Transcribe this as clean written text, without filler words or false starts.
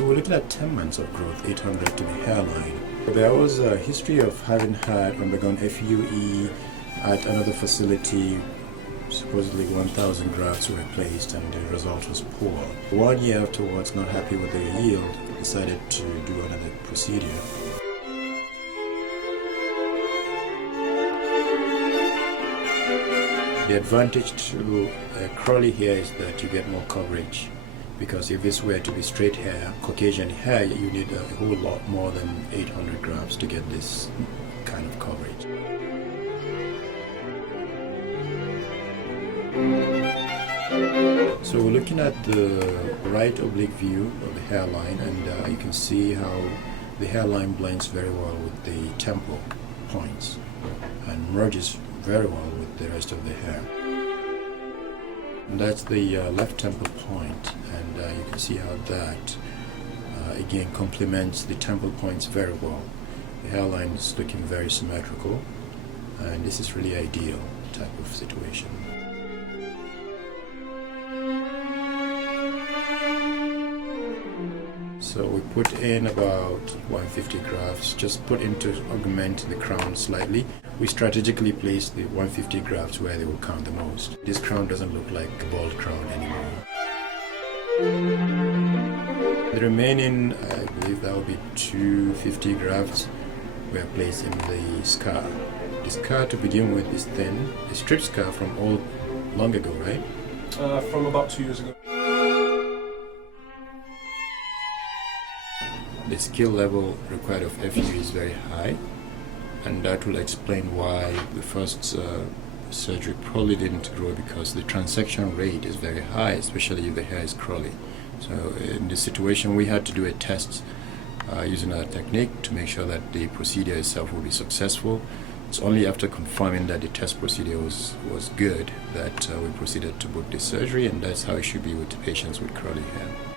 So we're looking at 10 months of growth, 800 to the hairline. There was a history of having had undergone FUE at another facility. Supposedly 1,000 grafts were placed and the result was poor. 1 year afterwards, not happy with the yield, decided to do another procedure. The advantage to curly hair is that you get more coverage, because if this were to be straight hair, Caucasian hair, you need a whole lot more than 800 grafts to get this kind of coverage. So we're looking at the right oblique view of the hairline, and you can see how the hairline blends very well with the temple points and merges very well with the rest of the hair. And that's the left temple point, and you can see how that again complements the temple points very well. The hairline is looking very symmetrical, and this is really ideal type of situation. So we put in about 150 grafts, just put in to augment the crown slightly. We strategically placed the 150 grafts where they will count the most. This crown doesn't look like a bald crown anymore. The remaining, I believe that will be 250 grafts, were placed in the scar. The scar to begin with is thin, a strip scar from long ago, right? From about 2 years ago. The skill level required of FUE is very high, and that will explain why the first surgery probably didn't grow, because the transection rate is very high, especially if the hair is curly. So in this situation we had to do a test using our technique to make sure that the procedure itself will be successful. It's only after confirming that the test procedure was good that we proceeded to book the surgery, and that's how it should be with patients with curly hair.